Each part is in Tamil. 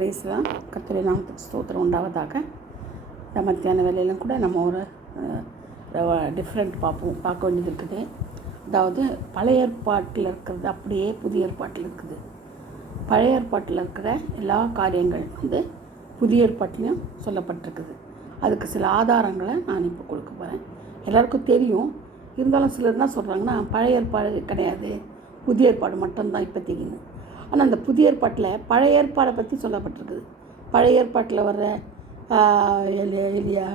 பிரேஸ்லாம் கர்த்தருடைய நாமத்துக்கு ஸ்தோத்திரம் உண்டாவதாக. இந்த மத்தியான வேலையிலும் கூட நம்ம ஒரு டிஃப்ரெண்ட் பார்க்க வேண்டியது இருக்குது. அதாவது பழைய ஏற்பாட்டில் இருக்கிறது அப்படியே புதிய ஏற்பாட்டில் இருக்குது. பழைய ஏற்பாட்டில் இருக்கிற எல்லா காரியங்கள் புதிய ஏற்பாட்டிலையும் சொல்லப்பட்டிருக்குது. அதுக்கு சில ஆதாரங்களை நான் இப்போ கொடுக்க போகிறேன். எல்லாருக்கும் தெரியும், இருந்தாலும் சிலர் தான் சொல்கிறாங்கன்னா பழைய ஏற்பாடு கிடையாது, புதிய ஏற்பாடு மட்டும்தான் இப்போ தெரியும். ஆனால் அந்த புதிய ஏற்பாட்டில் பழைய ஏற்பாடை பற்றி சொல்லப்பட்டிருக்குது. பழைய ஏற்பாட்டில் வர்ற எலியா,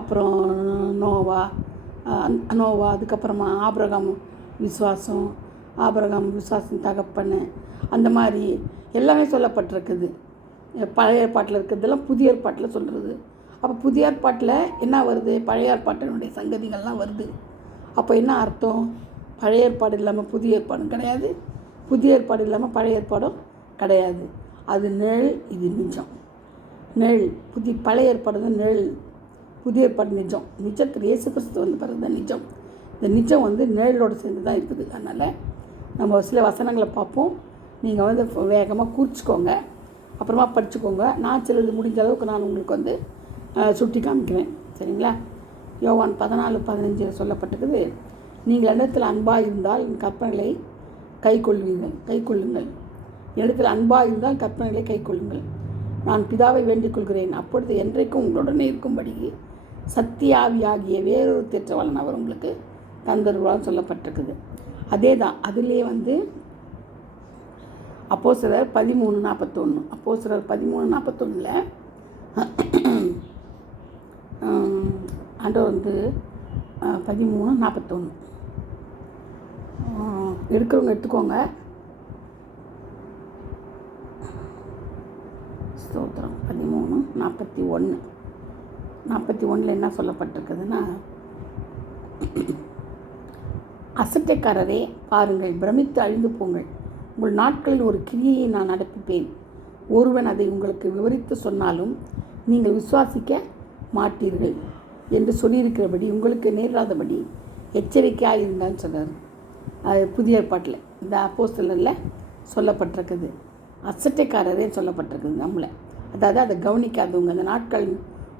அப்புறம் நோவா, அதுக்கப்புறமா ஆபிரகாம் விசுவாசம் தகப்பன், அந்த மாதிரி எல்லாமே சொல்லப்பட்டிருக்குது. பழைய ஏற்பாட்டில் இருக்கிறதெல்லாம் புதிய ஏற்பாட்டில் சொல்கிறது. அப்போ புதிய ஏற்பாட்டில் என்ன வருது? பழைய ஏற்பாட்டினுடைய சங்கதிகள்லாம் வருது. அப்போ என்ன அர்த்தம்? பழைய ஏற்பாடு இல்லாமல் புதிய ஏற்பாடும் கிடையாது, புதிய ஏற்பாடு இல்லாமல் பழைய ஏற்பாடும் கிடையாது. அது நிழல், இது நிஜம். நிழல் பழைய ஏற்பாடு தான் நிழல், புதிய ஏற்பாடு நிஜம். நிஜத்தில் இயேசு கிறிஸ்து பிறகு தான் நிஜம். இந்த நிஜம் நிழலோடு சேர்ந்து தான் இருக்குது. அதனால் நம்ம சில வசனங்களை பார்ப்போம். நீங்கள் வேகமாக குறிச்சிக்கோங்க, அப்புறமா படிச்சுக்கோங்க. நான் சிலது முடிஞ்ச அளவுக்கு நான் உங்களுக்கு சுட்டி காமிக்கிறேன், சரிங்களா? யோவான் 14:15 சொல்லப்பட்டிருக்குது, நீங்கள் இடத்துல அன்பாக இருந்தால் என் கற்பனைகளை கைக்கொள்ளுங்கள். இடத்துல அன்பாக இருந்தால் கற்பனைகளை கைக்கொள்ளுங்கள். நான் பிதாவை வேண்டிக் கொள்கிறேன், அப்பொழுது என்றைக்கும் உங்களுடனே இருக்கும்படி சத்தியாவியாகிய வேறொரு தேற்றவாளன் அவர் உங்களுக்கு தந்தருவான்னு சொல்லப்பட்டிருக்குது. அதே தான் அதுலேயே அப்போஸ்தலர் 13:41 அப்போஸ்தலர் 13:41 ஆண்டவர் 13:41 எடுக்கிறவங்க எடுத்துக்கோங்க. ஸ்தோத்திரம். 13:41 என்ன சொல்லப்பட்டிருக்குதுன்னா, அசட்டைக்காரரே பாருங்கள், பிரமித்து அழிந்து போங்கள். உங்கள் நாட்களில் ஒரு கிரியையை நான் நடப்பிப்பேன். ஒருவன் அதை உங்களுக்கு விவரித்து சொன்னாலும் நீங்கள் விசுவாசிக்க மாட்டீர்கள் என்று சொல்லியிருக்கிறபடி உங்களுக்கு நேராதபடி எச்சரிக்கையாக இருந்தான்னு சொன்னார். அது புதிய ஏற்பாட்டில் இந்த அப்போஸ்தலரில் சொல்லப்பட்டிருக்குது. அசட்டைக்காரரே சொல்லப்பட்டிருக்குது நம்மளை. அதாவது அதை கவனிக்காதவங்க, அந்த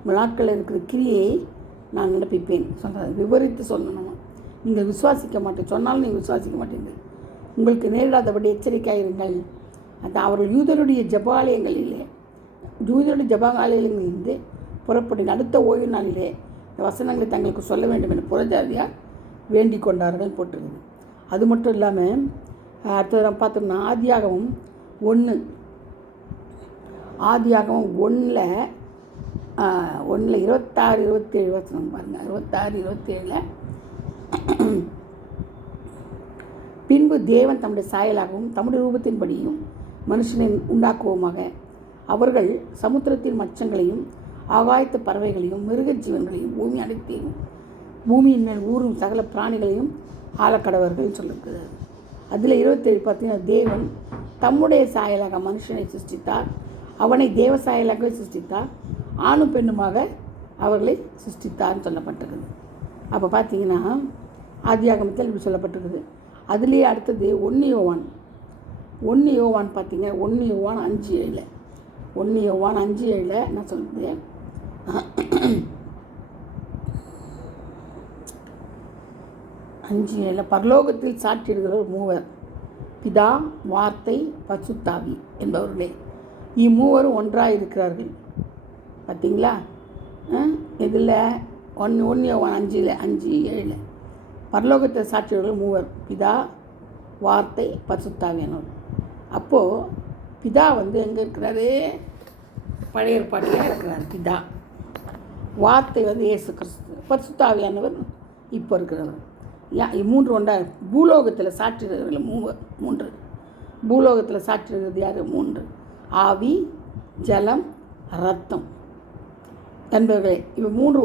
உங்கள் நாட்களில் இருக்கிற கிரியையை நான் நடப்பிப்பேன் சொல்கிறார். விவரித்து சொல்லணும். நீங்கள் விசுவாசிக்க மாட்டேன் சொன்னாலும் நீங்கள் விசுவாசிக்க மாட்டீங்க. உங்களுக்கு நேரிடாதபடி எச்சரிக்கையாக இருங்கள். அது அவர்கள் யூதருடைய ஜபாலயங்களிலிருந்து புறப்பட்டு அடுத்த ஓய்வு நாளிலே இந்த வசனங்களை தங்களுக்கு சொல்ல வேண்டும் என புறஜாதியாக வேண்டிக் கொண்டார்கள் போட்டிருக்குது. அது மட்டும் இல்லாமல் அடுத்தது நம்ம பார்த்தோம்னா ஆதியாகமம் 1:1 26, 27 வசனம் பாருங்கள். 26, 27 பின்பு தேவன் தம்முடைய சாயலாகவும் தம்முடைய ரூபத்தின்படியும் மனுஷனை உண்டாக்குவோமாக. அவர்கள் சமுத்திரத்தின் மச்சங்களையும் ஆகாயத்து பறவைகளையும் மிருக ஜீவன்களையும் பூமி அனைத்தையும் பூமியின் மேல் ஊறும் சகல பிராணிகளையும் ஆழக்கடவர்கள் சொல்லியிருக்கிறது. அதில் 27 பார்த்தீங்கன்னா, தேவன் தம்முடைய சாயலாக மனுஷனை சிருஷ்டித்தார், அவனை தேவ சாயலாகவே சிருஷ்டித்தார், ஆணும் பெண்ணுமாக அவர்களை சிருஷ்டித்தார்னு சொல்லப்பட்டிருக்குது. அப்போ பார்த்தீங்கன்னா ஆதியாகமத்தில் இப்படி சொல்லப்பட்டிருக்குது. அதுலேயே அடுத்தது 1 யோவான் பார்த்தீங்க, 1 யோவான் 5:7 நான் சொல்லுது, பரலோகத்தில் சாற்றிடுகிறவர் மூவர், பிதா, வார்த்தை, பசுத்தாவி என்பவர்களே. இம்மூவரும் ஒன்றாக இருக்கிறார்கள். பார்த்தீங்களா? இதில் 1 யோவான் 5:7 பரலோகத்தில் சாட்சியர்கள் மூவர், பிதா, வார்த்தை, பசுத்தாவியானவர். அப்போது பிதா எங்கே இருக்கிறாரு? பழைய ஏற்பாட்டில் இருக்கிறார் பிதா. வார்த்தை இயேசு கிறிஸ்து. பசுத்தாவியானவர் இப்போ இருக்கிறவர். மூன்று ஒன்றா. பூலோகத்தில் சாட்சியர்கள் 3. பூலோகத்தில் சாட்சியர்கள் யார்? 3. ஆவி, ஜலம், ரத்தம் என்பவர்களே. இவை 3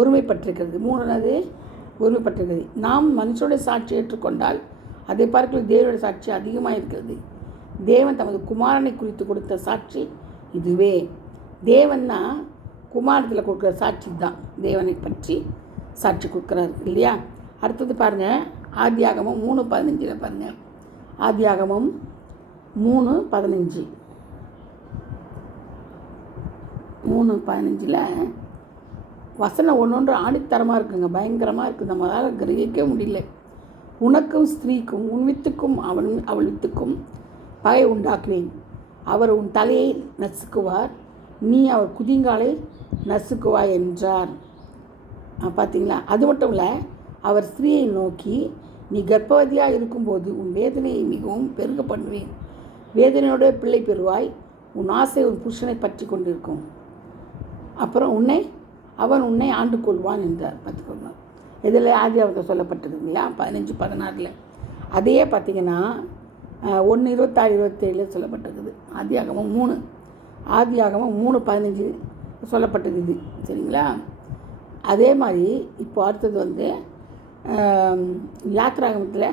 ஒருமைப்பட்டிருக்கிறது. 3 ஒருமைப்பட்டிருக்கிறது. நாம் மனுஷனுடைய சாட்சி ஏற்றுக்கொண்டால் அதை பார்க்க தேவனுடைய சாட்சி அதிகமாக இருக்கிறது. தேவன் தமது குமாரனை குறித்து கொடுத்த சாட்சி இதுவே. தேவன்னா குமாரத்தில் கொடுக்குற சாட்சி தான் தேவனை பற்றி சாட்சி கொடுக்குறாரு இல்லையா? அடுத்தது பாருங்கள், ஆதியாகமம் 3:15 பாருங்கள். ஆதியாகமம் 3:15 3:15 வசனம் ஒன்று ஆணித்தரமாக இருக்குங்க, பயங்கரமாக இருக்குது, நம்மளால் கிரகிக்க முடியல. உனக்கும் ஸ்திரீக்கும் உன் வித்துக்கும் அவள் வித்துக்கும் பகை உண்டாக்குவேன். அவர் உன் தலையை நசுக்குவார், நீ அவர் குதிங்காலை நசுக்குவாய் என்றார். பார்த்தீங்களா? அது மட்டும் இல்லை, அவர் ஸ்திரீயை நோக்கி, நீ கர்ப்பவதியாக இருக்கும்போது உன் வேதனையை மிகவும் பெருக பண்ணுவேன், வேதனையோட பிள்ளை பெறுவாய், உன் ஆசை உன் புருஷனை பற்றி கொண்டிருக்கும், அப்புறம் அவன் உன்னை ஆண்டு கொள்வான் என்றார். பார்த்துக்கோங்க, இதில் ஆதியாகமத்தில் சொல்லப்பட்டிருக்குங்களா 15:16. அதையே பார்த்தீங்கன்னா 1:26-27 சொல்லப்பட்டிருக்குது. ஆதியாகமம் 3:15 சொல்லப்பட்டிருக்குது. சரிங்களா? அதே மாதிரி இப்போ அடுத்தது வந்து யாத்திராகமத்தில்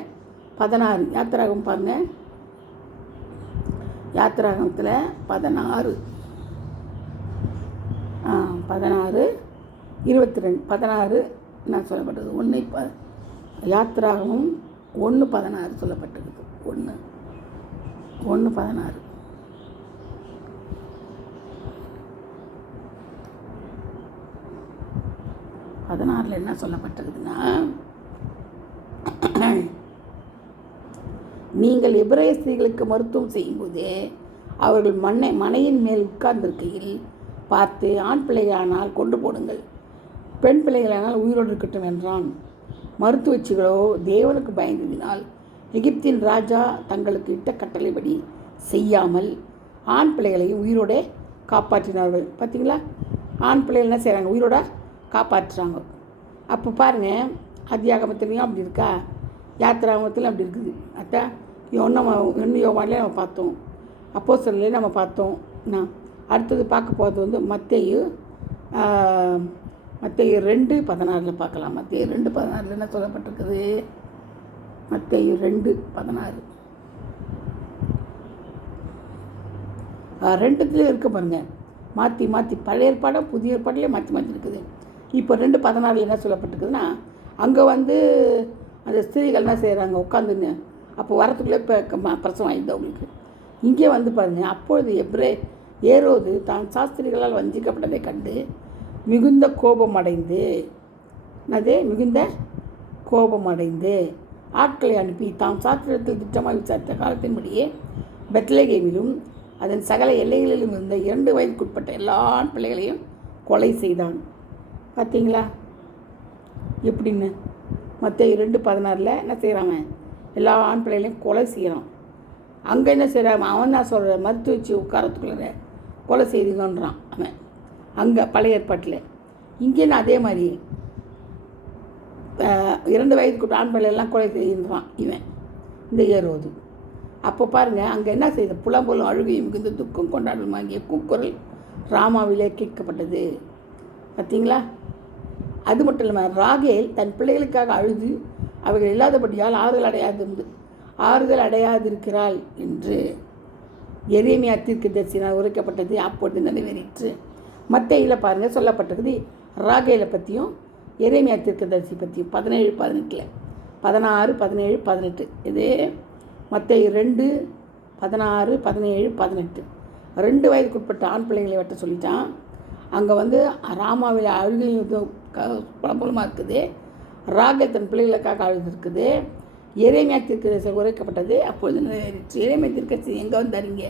16. யாத்திராகமம் பாருங்கள், யாத்திராகமத்தில் 16:22 நான் சொல்லப்பட்டது. யாத்திராகமம் 1:16 சொல்லப்பட்டிருக்குது. 1:16 16 என்ன சொல்லப்பட்டிருக்குதுன்னா, நீங்கள் எபிரேய ஸ்திரீகளுக்கு மருத்துவம் செய்யும்போது அவர்கள் மனையின் மேல் உட்கார்ந்திருக்கையில் பார்த்து, ஆண் பிள்ளைகளானால் கொண்டு போடுங்கள், பெண் பிள்ளைகளானால் உயிரோடு இருக்கட்டும் என்றான். மருத்துவச்சிகளோ தேவனுக்கு பயந்ததினால் எகிப்தின் ராஜா தங்களுக்கு இட்ட கட்டளைப்படி செய்யாமல் ஆண் பிள்ளைகளையும் உயிரோட காப்பாற்றினார்கள். பார்த்தீங்களா? ஆண் பிள்ளைகள் என்ன செய்கிறாங்க? உயிரோட காப்பாற்றுறாங்க. அப்போ பாருங்கள், ஆதியாகமத்துலேயும் அப்படி இருக்கா, யாத்திராகமத்திலும் அப்படி இருக்குது. அட்டா யோவான்லேயே நம்ம பார்த்தோம், அப்போஸ்தலர்லேயே நம்ம பார்த்தோம். அடுத்தது பார்க்க போகிறது வந்து மத்தேயு 2:16 பார்க்கலாம். மத்தேயு 2:16 என்ன சொல்லப்பட்டிருக்குது? மத்தேயு 2:16 ரெண்டுத்துலேயும் இருக்க பாருங்கள். மாற்றி பழைய ஏற்பாடும் புதிய ஏற்பாட்டிலே மாற்றி இருக்குது. இப்போ 2:16 என்ன சொல்லப்பட்டிருக்குதுன்னா, அங்கே வந்து அந்த ஸ்திரீகள் என்ன செய்கிறாங்க? உட்காந்துன்னு அப்போ வரத்துக்குள்ளே இப்போ பிரசவம் ஆகிடுது அவங்களுக்கு. இங்கே வந்து பாருங்கள், அப்பொழுது ஏரோது தான் சாஸ்திரிகளால் வஞ்சிக்கப்பட்டதை கண்டு மிகுந்த கோபமடைந்து ஆட்களை அனுப்பி தாம் சாஸ்திரத்தில் திட்டமாக விசாரித்த காலத்தின்படியே பெத்லகேமிலும் அதன் சகல எல்லைகளிலும் இருந்த 2 வயதுக்குட்பட்ட எல்லா ஆண் பிள்ளைகளையும் கொலை செய்தான். பார்த்தீங்களா எப்படின்னு? மத்தேயு 2:16 என்ன செய்கிறாங்க? எல்லா ஆண் பிள்ளைகளையும் கொலை செய்கிறான். அங்கே என்ன செய்கிறான்? அவன் தான் சொல்கிற மருத்துவ வச்சு உட்காரத்துக்குள்ள கொலை செய்துங்கன்றான் அவன் அங்கே பழைய ஏற்பாட்டில். இங்கேன்னு அதே மாதிரி 2 வயதுக்கு ஆண் பிள்ளைகள்லாம் கொலை செய்கின்றான் இவன், இந்த ஏரோது. அப்போ பாருங்கள், அங்கே என்ன செய்த? புலம்பலும் அழுகையும் மிகுந்த துக்கம் கொண்டாடலுமாகிய கூக்குரல் ராமாவிலே கேட்கப்பட்டது. பார்த்தீங்களா? அது மட்டும் இல்லாமல் ராகேல் தன் பிள்ளைகளுக்காக அழுது அவைகள் இல்லாதபடியால் ஆறுதல் அடையாதிருக்கிறாள் என்று எரேமியா தீர்க்கதரிசியினால் உரைக்கப்பட்டது அப்பொழுது நிறைவேறிற்று. மத்தேயுவில் பாருங்கள் சொல்லப்பட்டிருக்குது ராகேலை பற்றியும் எரேமியா தீர்க்கதரிசி பற்றியும் 17-18 16, 17, 18. இதே மத்தேயு 2:16, 17, 18 2 வயதுக்குட்பட்ட ஆண் பிள்ளைகளை வெட்ட சொல்லிட்டான். அங்கே வந்து ராமாவில் அழுகையும் புலம்பலமாக இருக்குது. ராகேல் தன் பிள்ளைகளுக்காக அழுது இருக்குது. எரேமியா தீர்க்கதரிசி உரைக்கப்பட்டது அப்பொழுது நிறைவேறிற்று. எரேமியா தீர்க்கதரிசி எங்கே வந்தாருங்க?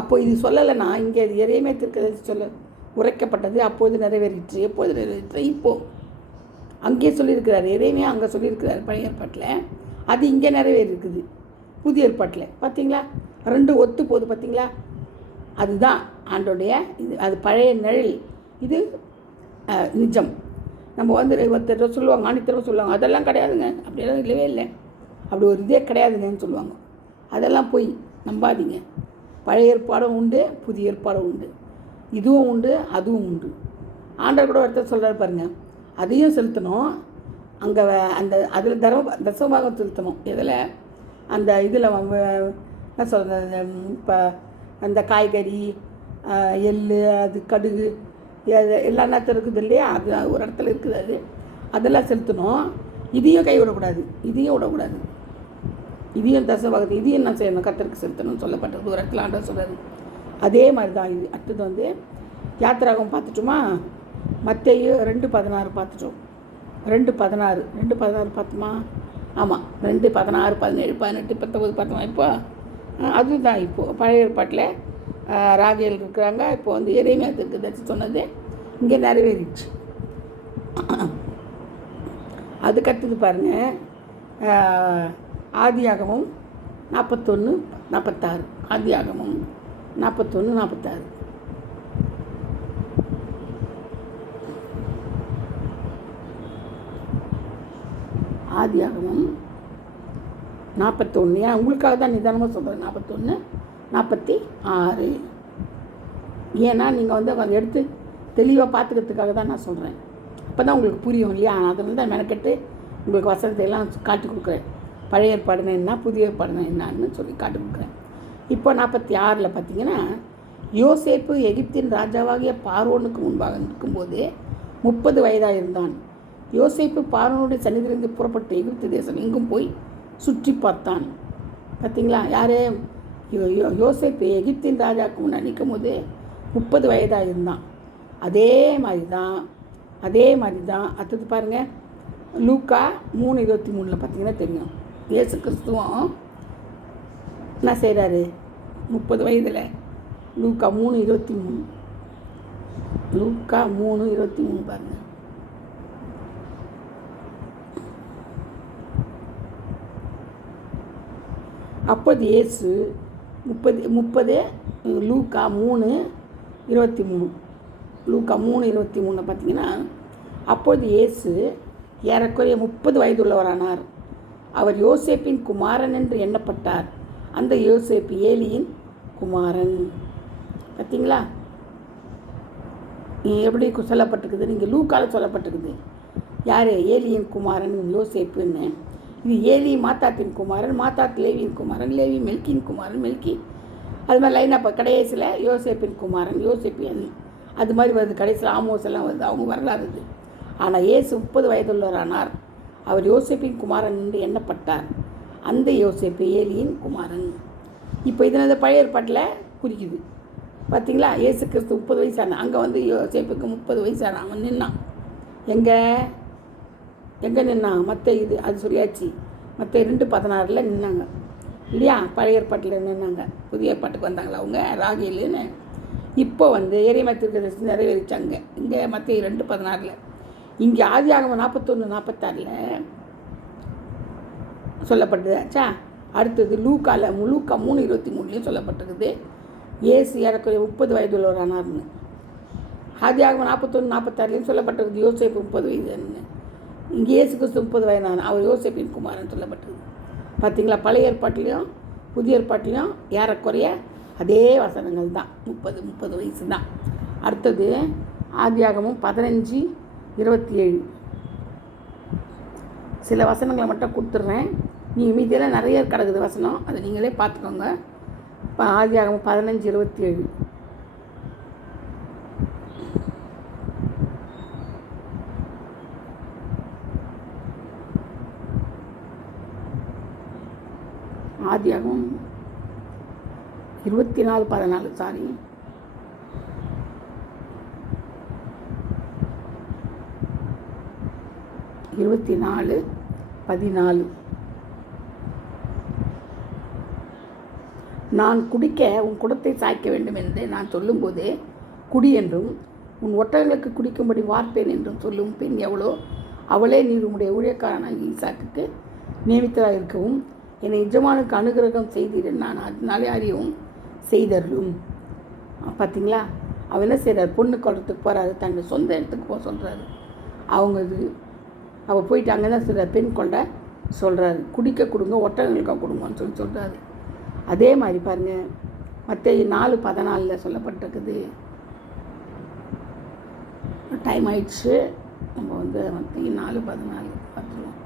அப்போ இது சொல்லலைன்னா இங்கே எரேமியா தீர்க்கதரிசி உரைக்கப்பட்டது அப்பொழுது நிறைவேறிற்று. எப்போது நிறைவேறிற்று? இப்போது அங்கேயே சொல்லியிருக்கிறார். எரேமியா அங்கே சொல்லியிருக்கிறார் பழைய ஏற்பாட்டில், அது இங்கே நிறைவேறிருக்குது புதிய ஏற்பாட்டில். பார்த்தீங்களா? 2 ஒத்து போகுது. பார்த்தீங்களா? அதுதான் ஆண்டோடைய இது. அது பழைய நிழல், இது நிஜம். நம்ம வந்து ஒருத்தர் சொல்லுவாங்க, ஆணித்தரவை சொல்லுவாங்க, அதெல்லாம் கிடையாதுங்க, அப்படியெல்லாம் இல்லவே இல்லை, அப்படி ஒரு இதே கிடையாதுங்கன்னு சொல்லுவாங்க. அதெல்லாம் போய் நம்பாதீங்க. பழைய ஏற்பாடும் உண்டு, புதிய ஏற்பாடும் உண்டு, இதுவும் உண்டு, அதுவும் உண்டு. ஆண்டவர் கூட ஒருத்தர் சொல்கிறார் பாருங்கள், அதையும் செலுத்தணும். அங்கே அதில் தசமபாகம் செலுத்தணும். இதில் அந்த இதில் என்ன சொல்கிறது, இப்போ அந்த காய்கறி, எள், அது கடுகு எல்லா நேரத்தில் இருக்குது இல்லையா, அது ஒரு இடத்துல இருக்குது, அதெல்லாம் செலுத்தணும். இதையும் கைவிடக்கூடாது, இதையும் விடக்கூடாது, இதையும் தசமபாகத்தை இதையும் நான் செய்யணும், கர்த்தருக்கு செலுத்தணும்னு சொல்லப்பட்டது ஒரு இடத்துல ஆண்டவர் சொல்கிறாரு. அதே மாதிரி தான் இது. அடுத்தது வந்து யாத்திராகம் பார்த்துட்டோமா? மத்தேயு 2:16 பார்த்துட்டோம். 2:16 பார்த்துமா? ஆமாம், 2:16, 17, 18, 19 பார்த்தோமா? இப்போ அதுதான் இப்போது பழைய ஏற்பாட்டில் ராகியல் இருக்கிறாங்க. இப்போ வந்து எரேமியா தீர்க்கதரிசி சொன்னது இங்கே நிறைவேறிடுச்சு. அதுக்கடுத்தது பாருங்கள், ஆதியாகமம் 41:46. ஆதியாகமம் 41:46. ஆதியாகமம் 41. ஏன் உங்களுக்காக தான் நிதானமாக சொல்கிறேன். 41:46. ஏன்னா நீங்கள் வந்து அதை எடுத்து தெளிவாக பார்த்துக்கிறதுக்காக தான் நான் சொல்கிறேன். அப்போ தான் உங்களுக்கு புரியும் இல்லையா? அதில் தான் மெனக்கெட்டு உங்களுக்கு வசனத்தை எல்லாம் காட்டி கொடுக்குறேன். பழைய ஏற்பாடுனா என்ன, புதிய ஏற்பாடுனா என்னன்னு சொல்லி காட்டி கொடுக்குறேன். இப்போ 46 பார்த்தீங்கன்னா, யோசேப்பு எகிப்தின் ராஜாவாகிய பார்வோனுக்கு முன்பாக நிற்கும்போது 30 வயதாக இருந்தான். யோசேப்பு பார்வோனுடைய சன்னிதிலிருந்து புறப்பட்டு எகிப்து தேசம் எங்கும் போய் சுற்றி பார்த்தான். பார்த்தீங்களா? யார்? யோசேப்பு எகிப்தின் ராஜாவுக்கு முன்னாடி நிற்கும் போது 30 வயதாக இருந்தான். அதே மாதிரி தான் அடுத்தது பாருங்கள், லூக்கா 3:23 பார்த்தீங்கன்னா தெரியும். இயேசு கிறிஸ்துவும் என்ன செய்கிறாரு 30 வயதில்? லூக்கா 3:23. லூக்கா 3:23 பாருங்கள். அப்போது இயேசு 30 லூக்கா 3:23. லூக்கா 3:23 பார்த்தீங்கன்னா, அப்போது இயேசு ஏறக்குறைய 30 வயதுள்ளவரானார். அவர் யோசேப்பின் குமாரன் என்று எண்ணப்பட்டார். அந்த யோசேப்பு ஏலியின் குமாரன். பார்த்தீங்களா? எப்படி சொல்லப்பட்டிருக்குது? நீங்கள் லூக்காவில் சொல்லப்பட்டிருக்குது. யார்? ஏலியின் குமாரன் யோசேப்புன்னு. இது ஏலி மாத்தாத்தின் குமாரன், மாத்தாத் லேவியின் குமாரன், லேவி மெல்கியின் குமாரன், மெல்கி அது மாதிரி லைனாக கடைசியில் யோசேப்பின் குமாரன், யோசேப்பு அது மாதிரி வருது. கடைசியில் ஆமோஸ் எல்லாம் வருது, அவங்க வரலாறு இது. ஆனால் இயேசு 30 வயதுள்ளவரானார். அவர் யோசேப்பின் குமாரன் என்று எண்ணப்பட்டார். அந்த யோசேப்பு ஏலியின் குமாரன். இப்போ இதனது பழைய ஏற்பாட்டில் குறிக்குது. பார்த்தீங்களா? இயேசு கிறிஸ்து 30 வயசான, அங்கே வந்து யோசேப்புக்கு 30 வயசான அவன் நின்னான். எங்கே நின்னான்? இது அது சொல்லியாச்சு. மற்ற 2:16 நின்னாங்க இல்லையா? பழைய ஏற்பாட்டில் நின்னாங்க. புதிய ஏற்பாட்டுக்கு வந்தாங்களா அவங்க ராகியல்னு? இப்போ வந்து எரேமியா தீர்க்கதரிசி நிறைவேறிச்சாங்க இங்கே மற்ற 2:16. இங்கே ஆதியாகமம் 41:46 சொல்லப்பட்டதாச்சா. அடுத்தது லூக்கா 3:23 சொல்லப்பட்டிருக்குது. இயேசு ஏறக்குறைய 30 வயதுள்ளவரானார்னு. ஆதியாகமம் 41:46 சொல்லப்பட்டிருக்குது யோசேப்பு 30 வயதுன்னு. இங்கே இயேசு கிறிஸ்து 30 வயதான அவர் யோசேப்பின் குமாரன் சொல்லப்பட்டிருக்கு. பார்த்தீங்களா? பழைய ஏற்பாட்டிலையும் புதிய ஏற்பாட்டிலையும் ஏறக்குறைய அதே வசனங்கள் தான். 30 வயசு தான். அடுத்தது ஆதியாகமம் 15:27. சில வசனங்களை மட்டும் கொடுத்துட்றேன். நீங்கள் மீதியெல்லாம் நிறைய கிடக்குது வசனம், அதை நீங்களே பார்த்துக்கோங்க. இப்போ ஆதியாகமம் 15:27. ஆதியாகமம் 24:14 சாரி 24:14. நான் குடிக்க உன் குடத்தை சாய்க்க வேண்டும் என்று நான் சொல்லும்போதே குடி என்றும் உன் ஒட்டகங்களுக்கு குடிக்கும்படி வார்ப்பேன் என்றும் சொல்லும் பெண் எவ்வளோ, அவளே நீர் உம்முடைய ஊழியக்காரனாகி ஈசாக்குக்கு நியமித்ததாக இருக்கவும் என்னை எஜமானுக்கு அனுகிரகம் செய்தீர் நான் அதனாலே அறியவும் செய்தருளும். பார்த்தீங்களா? அவன் என்ன செய்கிறார்? பொண்ணு குளத்துக்கு போகிறாரு, தன்னுடைய சொந்த இடத்துக்கு போக சொல்கிறாரு. அவள் போயிட்டு அங்கே தான் சொல்கிறார், பெண் கொண்ட சொல்கிறாரு, குடிக்க கொடுங்க, ஒட்டகங்களுக்காக கொடுங்கன்னு சொல்கிறாரு. அதே மாதிரி பாருங்கள், மத்தேயு 4:14 சொல்லப்பட்டிருக்குது. டைம் ஆயிடுச்சு. நம்ம வந்து மத்தேயு 4:14 பார்த்துருவோம்.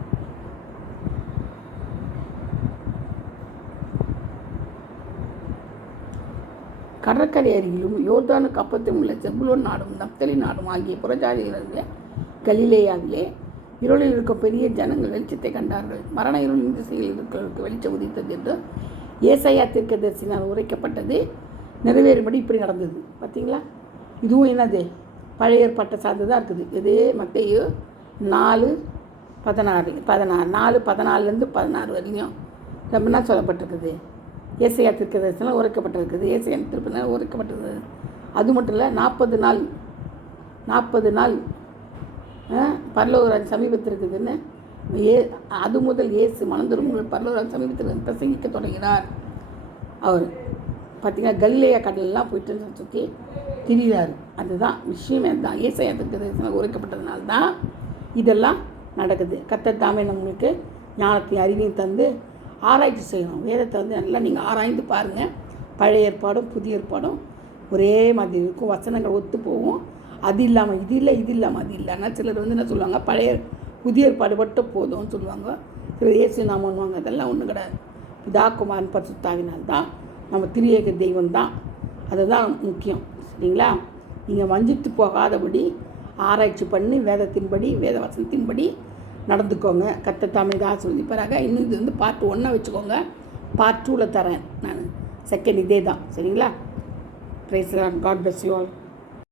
கடற்கரை அருகிலும் யோர்தானுக்கு அப்பத்தும் உள்ள செபுலோன் நாடும் நப்தலி நாடும் ஆகிய புறஜாதிகளுடைய கலிலேயாவிலே இருளில் இருக்கும் பெரிய ஜனங்கள் வெளிச்சத்தை கண்டார்கள். மரண இருளின் திசையில் இருக்கிறவர்களுக்கு வெளிச்சம் உதித்தது என்று ஏசாயா தீர்க்கதரிசினால் உரைக்கப்பட்டது நிறைவேறும்படி இப்படி நடந்தது. பார்த்தீங்களா? இதுவும் என்னது பழைய ஏற்பாட்டை சார்ந்து தான் இருக்குது. இது மத்தேயு 4:16 4:14 வரையும் என்ன சொல்லப்பட்டிருக்குது. ஏசாயா தீர்க்கதரிசனம் உரைக்கப்பட்டிருக்குது. ஏசாயா திருப்பதினால் உரைக்கப்பட்டிருக்குது. அது மட்டும் இல்லை, 40 நாள் பரலோகராஜ் சமீபத்தில் இருக்குதுன்னு அது முதல் இயேசு மனந்திரும்பும் பரலோகராஜ் சமீபத்தில் பிரசங்கிக்க தொடங்கினார். அவர் பார்த்திங்கன்னா கலிலேயா கடலெல்லாம் போயிட்டு சுற்றி திரிகிறார். அதுதான் விஷயமே தான். ஏசாயா தீர்க்கதரிசனம் உரைக்கப்பட்டதுனால தான் இதெல்லாம் நடக்குது. கர்த்தர் தாமே நம்மளுக்கு ஞானத்தையும் அறிவையும் தந்து ஆராய்ச்சி செய்யணும். வேதத்தை நல்லா நீங்கள் ஆராய்ந்து பாருங்கள். பழைய ஏற்பாடும் புதிய ஏற்பாடும் ஒரே மாதிரி இருக்கும். வசனங்கள் ஒத்து போகும். அது இல்லாமல் இது இல்லை, இது இல்லாமல் அது இல்லை. ஆனால் சிலர் என்ன சொல்லுவாங்க, புதிய ஏற்பாடு மட்டும் போதும்னு சொல்லுவாங்க. சிலர் இயேசு நாமன்னுவாங்க. அதெல்லாம் ஒன்றும் கிடையாது. பிதா குமாரன் பரிசுத்தாவினால் தான் நம்ம திரியேக தெய்வம் தான். அதுதான் முக்கியம். சரிங்களா? நீங்கள் வஞ்சித்து போகாதபடி ஆராய்ச்சி பண்ணி வேதத்தின்படி வேத வசனத்தின்படி நடந்துக்கோங்க. கர்த்தர் தாமே ஆசீர்வதிப்பாராக. இன்னும் இது பார்ட் 1 வச்சுக்கோங்க. பார்ட் 2 தரேன் நான். செகண்ட் இதே தான். சரிங்களா? Praise the Lord. God bless you all.